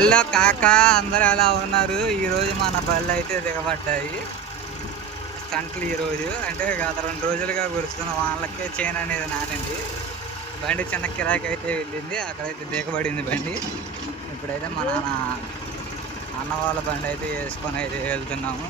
బళ్ళ కాక అందరు ఎలా ఉన్నారు? ఈరోజు మన బళ్ళు అయితే దిగబడ్డాయి. స్టంట్లు ఈరోజు అంటే గత రెండు రోజులుగా కురుస్తున్న వాళ్ళకే చైన్ అనేది నానండి బండి చిన్న కిరాకి అయితే వెళ్ళింది. అక్కడైతే దిగబడింది బండి. ఇప్పుడైతే మా నాన్న అన్న వాళ్ళ బండి అయితే వేసుకొని అయితే వెళ్తున్నాము.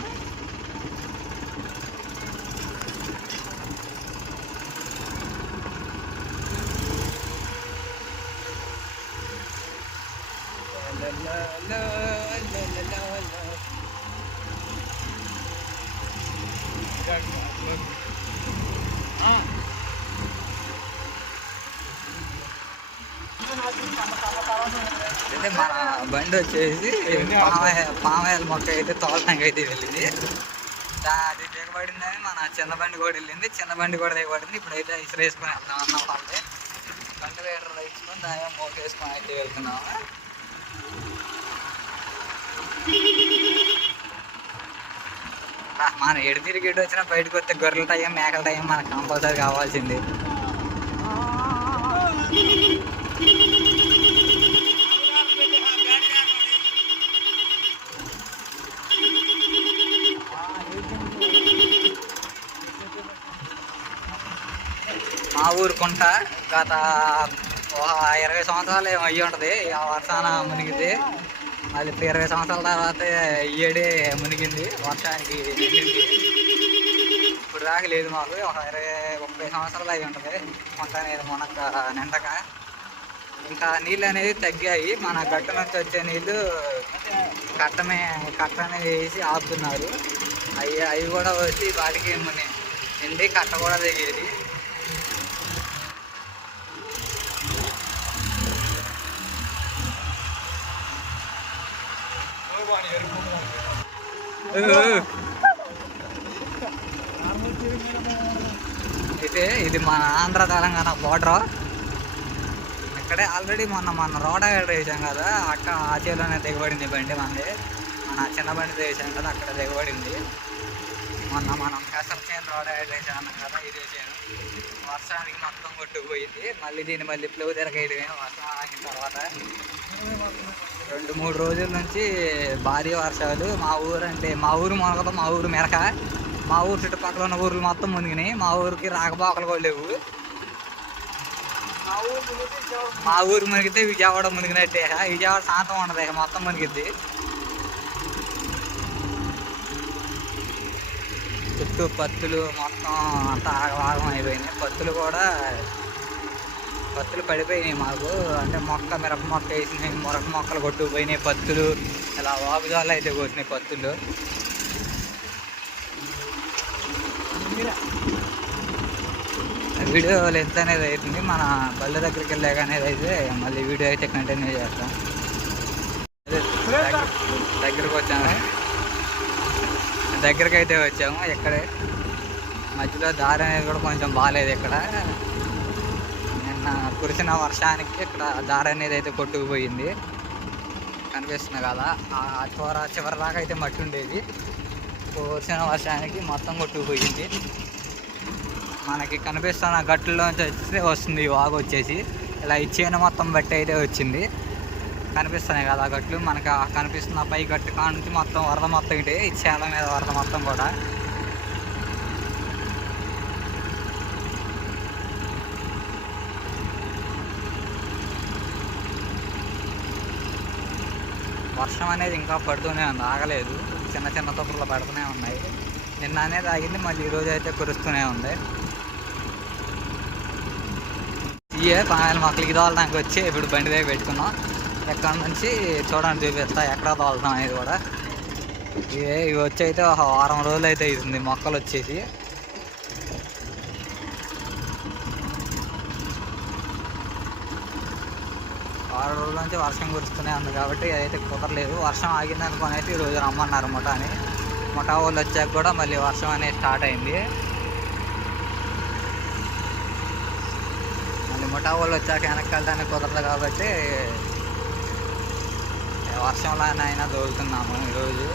అయితే మన బండి వచ్చేసి పామాయ పామాయిల్ మొక్క అయితే తోలటానికి అయితే వెళ్ళింది. అది దిగబడిందని మన చిన్న బండి కూడా వెళ్ళింది. చిన్న బండి కూడా దిగబడింది. ఇప్పుడైతే ఇసురు వేసుకొని వెళ్తాం అన్నాం వాళ్ళే. బండి వేటర్ వేసుకొని దాని మోక వేసుకొని అయితే వెళ్తున్నాము. మన ఎడు తిరిగి ఎటు వచ్చినా బయటకు వస్తే గొర్రెల టైం మేకల టైం మనకు కంపల్సరీ కావాల్సింది. ఊరు కుంట గత ఒక ఇరవై సంవత్సరాలు ఏమో అయ్యి ఉంటుంది. ఆ వర్షాన మునిగింది. మళ్ళీ ఇప్పుడు ఇరవై సంవత్సరాల తర్వాత ఈ ఏడే మునిగింది. వర్షానికి ఇప్పుడు దాకా లేదు మాకు. ఒక ఇరవై ముప్పై సంవత్సరాలు అయి ఉంటుంది. కొంత అనేది మనక నిండక. ఇంకా నీళ్ళు అనేది తగ్గాయి. మన గట్టు నుంచి వచ్చే నీళ్ళు కట్టమే కట్ట అనేది వేసి ఆపుతున్నారు. అవి అవి కూడా వచ్చి వాటికి నిండి కట్ట కూడా దిగేది అయితే ఇది మన ఆంధ్ర తెలంగాణ బోర్డర్ ఇక్కడే ఆల్రెడీ మొన్న మన రోడ్ వేసాం కదా అక్కడ ఆ చేలోనే దిగబడింది బండి మనది. మన చిన్న బండి వేసాం కదా అక్కడ దిగబడింది. మొన్న మన చేను రోడ్ వేసాం అన్నాం కదా ఇది చేను వర్షానికి మొత్తం కొట్టుకుపోయింది. మళ్ళీ దీన్ని మళ్ళీ ప్లవ్ తిరగేయడమే వర్షం ఆగిన తర్వాత రెండు మూడు రోజుల నుంచి భారీ వర్షాలు. మా ఊరు అంటే మా ఊరు మొనగదు మా ఊరు మెరక. మా ఊరు చుట్టుపక్కల ఉన్న ఊర్లు మొత్తం మునిగినాయి. మా ఊరికి రాకపోకలు కూడా లేవు. మా ఊరు మునిగితే విజయవాడ మునిగినట్టే. విజయవాడ శాంతం ఉండదు ఇక మొత్తం మునిగిద్ది. చుట్టూ పత్తులు మొత్తం అంతా ఆగవాగం అయిపోయినాయి. పత్తులు కూడా పత్తులు పడిపోయినాయి మాకు. అంటే మొక్క మిరప మొక్క వేసినాయి. మిరప మొక్కలు కొట్టుకుపోయినాయి పత్తులు. ఇలా వాపుజాలు అయితే కోసినాయి పత్తులు. వీడియో లెంత్ అనేది అవుతుంది. మన బల్ల దగ్గరికి వెళ్ళాక అనేది అయితే మళ్ళీ వీడియో అయితే కంటిన్యూ చేస్తాం. దగ్గరకు వచ్చాము దగ్గరికి అయితే వచ్చాము. ఇక్కడే మధ్యలో దారి అనేది కూడా కొంచెం బాగాలేదు ఇక్కడ. నిన్న కురిసిన వర్షానికి ఇక్కడ దారి అనేది అయితే కొట్టుకుపోయింది. కనిపిస్తుంది కదా. ఆ చివర చివరి దాకా అయితే మట్టి ఉండేది. కురిసిన వర్షానికి మొత్తం కొట్టుకుపోయింది. మనకి కనిపిస్తున్న గట్టులోంచి వచ్చి వస్తుంది వాగు వచ్చేసి. ఇలా ఇచ్చేను మొత్తం బట్టి అయితే వచ్చింది. కనిపిస్తున్నాయి కదా గట్లు. మనకు ఆ కనిపిస్తున్న పై గట్టు కాడ నుంచి మొత్తం వరద మొత్తం ఇటే ఈ చేల మీద వరద మొత్తం కూడా. వర్షం అనేది ఇంకా పడుతూనే ఉంది ఆగలేదు. చిన్న చిన్న తుప్పలు పడుతూనే ఉన్నాయి. నిన్న అనేది ఆగింది మళ్ళీ ఈరోజు అయితే కురుస్తూనే ఉంది. ఇయే పాయల మొక్కలకి తోలడానికి వచ్చి ఇప్పుడు బండి దగ్గర పెట్టుకున్నాం. ఎక్కడ నుంచి చూడండి చూపిస్తా ఎక్కడ తోలుతాం అనేది కూడా. ఇవే ఇవి వచ్చి అయితే ఒక వారం రోజులు అయితే అవుతుంది మొక్కలు వచ్చేసి. వారం రోజుల నుంచి వర్షం కురుస్తూనే ఉంది కాబట్టి అదైతే కుదరలేదు. వర్షం ఆగింది అనుకుని అయితే ఈరోజు రమ్మన్నారు ముఠాని. ముఠా వాళ్ళు వచ్చాక కూడా మళ్ళీ వర్షం అనేది స్టార్ట్ అయింది. మళ్ళీ ముఠా వాళ్ళు వచ్చాక వెనక్కి వెళ్ళడానికి కుదరదు కాబట్టి వర్షంలోనైనా దోలుతున్నాము ఈరోజు.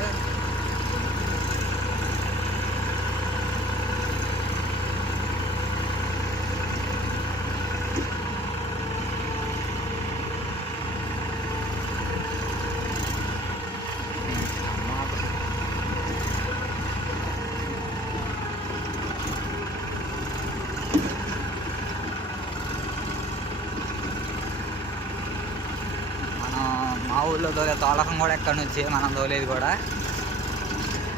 ఊళ్ళో తోలే తోలకం కూడా ఎక్కడి నుంచి? మనం తోలేది కూడా.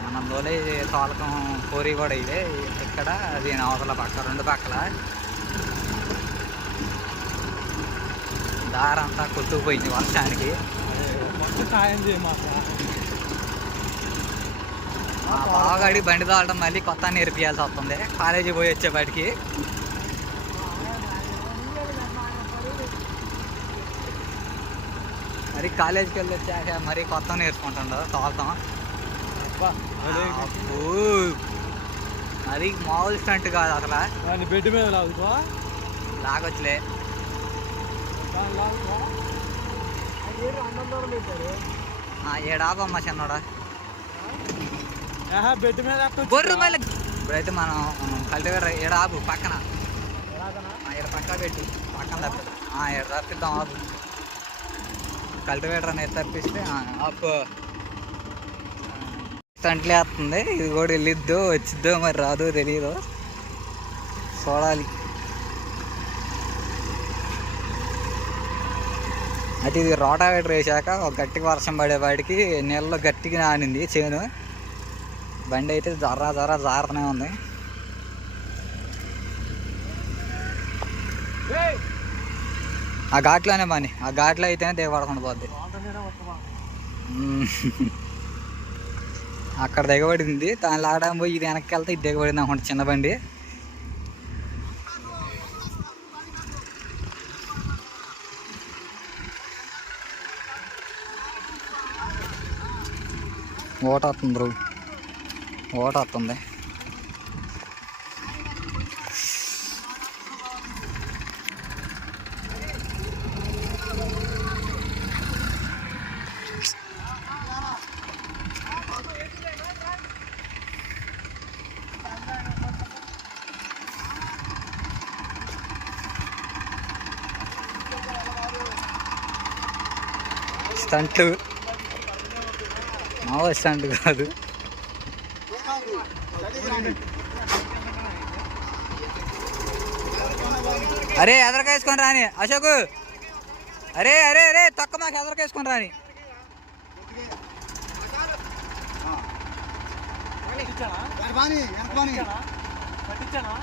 మనం తోలే తోలకం పూరి కూడా ఇదే. ఇక్కడ అది అవతల పక్క రెండు పక్కల. దారంతా కొట్టుకుపోయింది వర్షానికి. మా బావగాడి బండి తోలడం మళ్ళీ కొత్త నేర్పియాల్సి వస్తుంది. కాలేజీ పోయి వచ్చేపాటికి. మరి కాలేజీకి వెళ్ళి వచ్చాక మరి కొత్త నేర్చుకుంటుండో తోలతాం అబ్బో. అది. మామూలు స్టంట్ కాదు అసలు. దాన్ని బెడ్ మీద లాగుతా లాగొచ్చులే. ఏడాబమ్మ చిన్నోడా? ఆహా బెడ్ మీద. గొర్రె మళ్ళీ. ఇప్పుడైతే మనం కల్టివేటర్ ఏడాబు పక్కన. ఎలాగనా? ఆ, ఈడ పక్క పెట్టి పక్కన తప్పిద్దాం. ఆ, ఈడ తప్పిద్దాం ఆపు. కల్టివేటర్ అనేది తప్పిస్తే ఆఫ్ ఆపు. స్టంట్లే వస్తుంది. ఇది కూడా వెళ్ళిద్దో వచ్చిద్దో మరి రాదో తెలియదు చూడాలి. అయితే ఇది రోటావేటర్ వేసాక ఒక గట్టిగా వర్షం పడేవాడికి నీళ్ళలో గట్టిగా నానింది చేను. బండి అయితే జర్రా జర్రా జారుతూనే ఉంది. ఆ ఘాట్లోనే పని. ఆ ఘాట్లో అయితేనే దిగబడకుండా పోద్ది. అక్కడ దిగబడింది. దాని లాగడానికి పోయి ఇది వెనక్కి వెళ్తే ఇది దిగబడింది అనుకుంటా చిన్న బండి. ఓట వస్తుంది బ్రో. ఓట వస్తుంది. స్టంట్లు. మామూలు స్టంట్ కాదు. అరే ఎదరకేసుకొని రాని. అశోక్. అరే అరే అరే తొక్క మాకు ఎదరకేసుకొని రాని. పట్టించానా?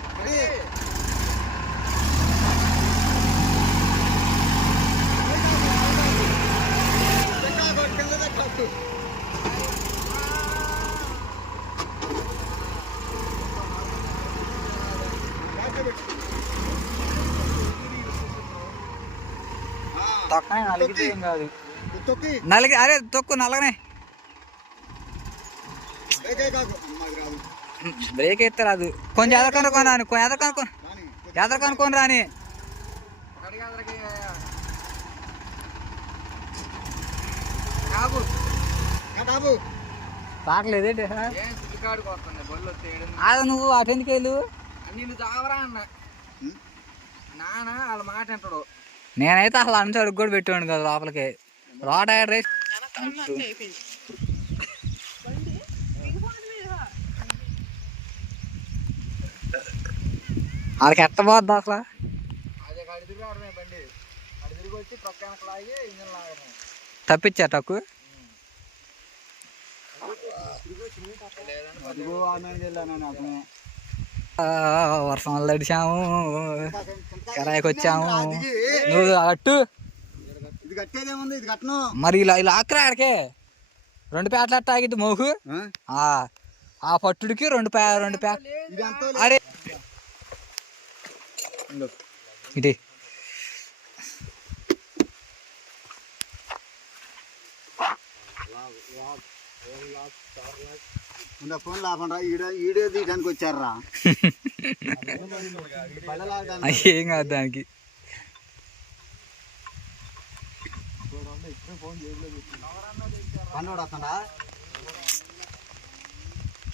తొక్కనే నలిగితే ఏం కాదు. నలిగి అరే తొక్కు నలగనే. బ్రేక్ అయితే రాదు కొంచెం ఎదర కనుక్కొని రాని కొంచెం ఎదర కనుక్కొని ఎదర కనుక్కొని రాని. రావట్లేదు ఏంటి అది నువ్వు అటు ఎందుకు వెళ్ళు? నిన్ను చావరా అన్న. నాన్న వాళ్ళ మాట అంటాడు నేనైతే అసలు అంత అడుగు కూడా పెట్టాను కదా లోపలికి. రోడ్ రేస్ వాళ్ళకి ఎట్ట పోద్ది అసలు? అదే అడి తిరిగి ఆడమే బండి అడి తిరిగి వచ్చి ప్రక్క లాగి ఇంజన్ లాగమే తప్పించా టక్కు ఆ, వర్షం వల్ల తడిచాము కిరాయికి వచ్చాము. నువ్వు అట్టు మరి ఇలా ఇలా ఆక్కరా ఆడికే. రెండు పేటలు అట్ట ఆగిద్ది మోకు. ఆ? పట్టుడికి రెండు పే రెండు పే ఇది అంతా అరే. ఇది ఉండే ఫోన్ లాపండి ఈడ ఈడే తీయడానికి వచ్చారా? అయ్యి ఏం కాదు దానికి.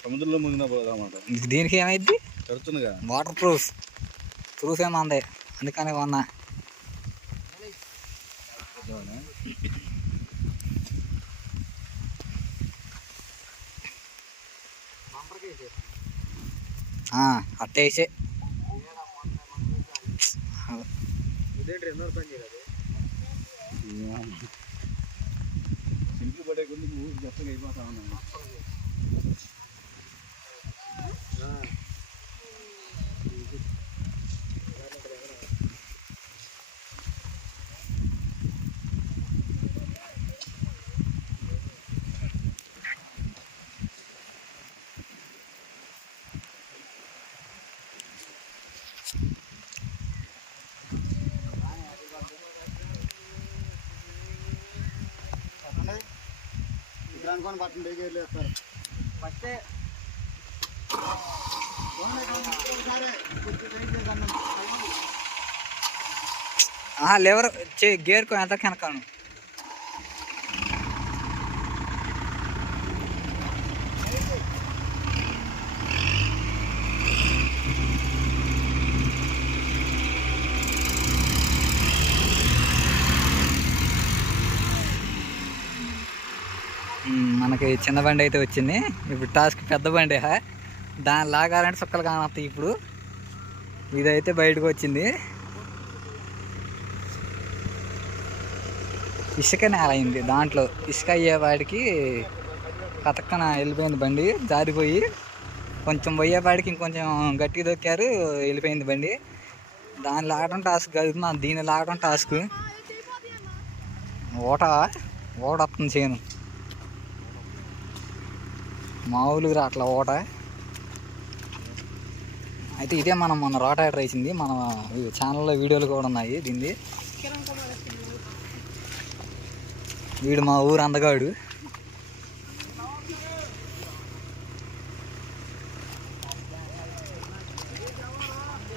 సముద్రంలో మునిగిన పోదామాట. దీనికి ఏమైంది? చెడుతుందిగా వాటర్ ప్రూఫ్. ప్రూఫ్ ఏమంది అందుకని కొన్నా. ఆ, అట్టేసే పడే కొద్ది నువ్వు గట్టగా అయిపోతా ఉన్నాను అనుకొని బట్టలు డేకి వెళ్ళేస్తారు. ఫస్టే లేవర్ చే గేర్కు ఎంత కనకాను మనకి చిన్న బండి అయితే వచ్చింది. ఇప్పుడు టాస్క్ పెద్ద బండి హా. లాగాలంటే సుక్కలు కానొస్తాయి ఇప్పుడు. ఇదైతే బయటకు వచ్చింది. ఇసుక నేల అయింది దాంట్లో. ఇసుక అయ్యేవాడికి కతక్కన వెళ్ళిపోయింది బండి జారిపోయి. కొంచెం పోయేవాడికి ఇంకొంచెం గట్టిగా దొక్కారు వెళ్ళిపోయింది బండి. దాన్ని లాగడం టాస్క్ కాదు దీన్ని లాగడం టాస్క్ ఓట ఓట వస్తుంది చేను. మామూలుగా రాట్లా ఓట అయితే ఇదే మనం మన రోట వేసింది మన ఛానల్లో వీడియోలు కూడా ఉన్నాయి దీన్ని వీడు మా ఊరు అందగాడు.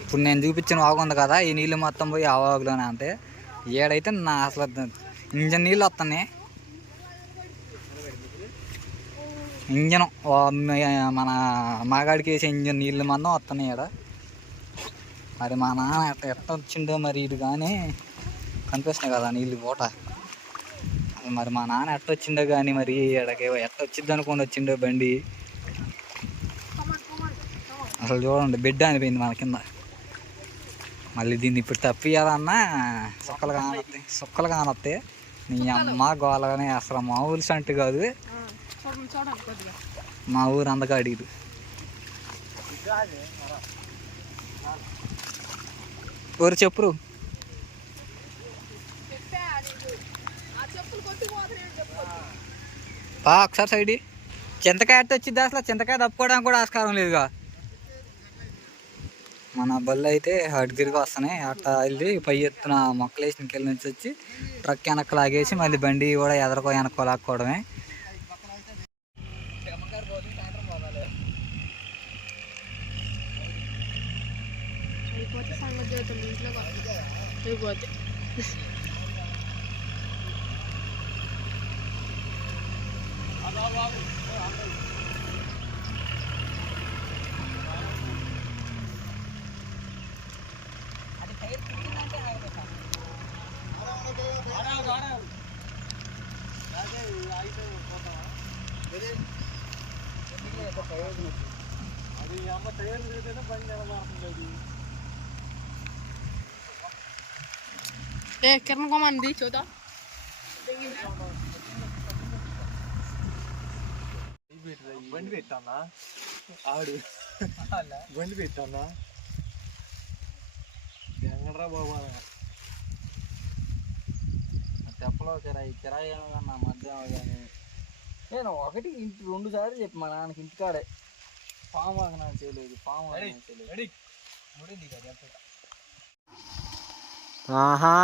ఇప్పుడు నేను చూపించిన వాగు ఉంది కదా ఈ నీళ్ళు మొత్తం పోయి ఆ వాగులోనే అంతే ఏడైతే నా అసలు ఇంజన్ నీళ్ళు వస్తున్నాయి. ఇంజన్. మన మాగాడికి వేసే ఇంజన్ నీళ్ళు మందం వస్తున్నాయి ఇక్కడ మరి మా నాన్న ఎట్ట ఎట్ట వచ్చిండో మరి ఇటు కానీ కనిపిస్తున్నాయి కదా నీళ్ళు పూట. మరి మా నాన్న ఎట్ట వచ్చిండో కానీ మరి ఇక్కడికి ఎట్ట వచ్చింది అనుకోండి వచ్చిండో బండి. అసలు చూడండి బిడ్డ అనిపోయింది మన కింద. మళ్ళీ దీన్ని ఇప్పుడు తప్పియాలన్నా సుక్కలు కానొస్తాయి సుక్కలు కానొస్తాయి నీ అమ్మ గోలగానే అసలు మామూలు సంటు కాదు. మా ఊరు అందక ఇది ఊరు చెప్పురు. బా ఒకసారి సైడ్ చింతకాయ అట్ట వచ్చింది అసలు? చింతకాయ తప్పుకోవడానికి కూడా ఆస్కారం లేదుగా. మన బళ్ళు అయితే అటు తిరిగి వస్తున్నాయి. అట్ట వెళ్ళి పై ఎత్తున మొక్కలు వేసిన నుంచి వచ్చి ట్రక్ వెనక్కి లాగేసి మళ్ళీ బండి కూడా ఎదరకో వెనక్కో లాక్కోవడమే. అయిపోతే అది అమ్మ టైర్లు తిరిగితేనే బండి నిలబడుతుంది ఏ కిరణ్ కుమార్ది చూద్దాం బండి పెట్టానా ఆడు బండి పెట్టానా ఎంగడ్రా బాబా చెప్పలో కిరాయి కిరాయి ఏమన్నా మధ్యాహ్నం కానీ నేను ఒకటి ఇంటి రెండు సార్లు చెప్పి మా నాన్నకి ఇంటికాడే పాము ఆగనా చేయలేదు పాము చేయలేదు రెడీ ఆహా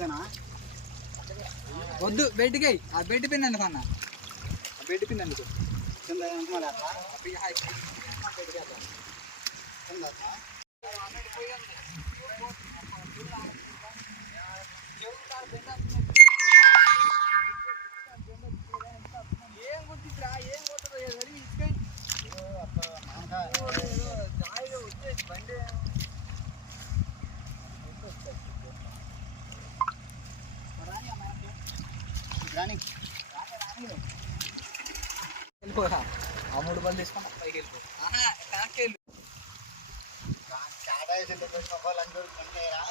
వేసానా వద్దు బయటికి ఆ బెడ్ పిన్ ఎందుకు అన్న? ఆ బెడ్ పిన్ ఎందుకు? కింద ఎంత మళ్ళీ అట్లా అవి హై- బయటికి వెళ్దాం. కింద అట్లా ఏం గుర్తిరా ఏం కొట్టదు మరి ఇసుకై మామకాయ ఏదో జాయిగా వచ్చేసి బండి రాని వెళ్ళిపోరా ఆ మూడు బళ్ళు తీసుకొని పైకి వెళ్ళిపో ఆహా వెనక్కి వెళ్ళు చాటా వేసి పెట్టిన వాళ్ళు అందరూ కొంటారా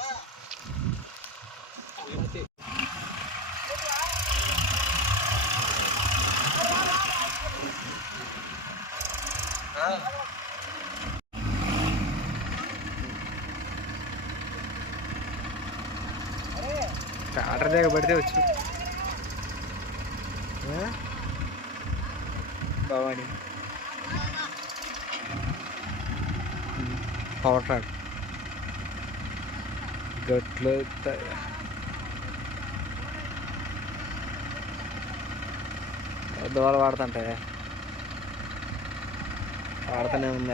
ఆర్డర్ దగ్గర పడితే వచ్చు. భవాని. Power track. గట్లు దోర వాడుతుంటే? వాడుతూనే ఉంది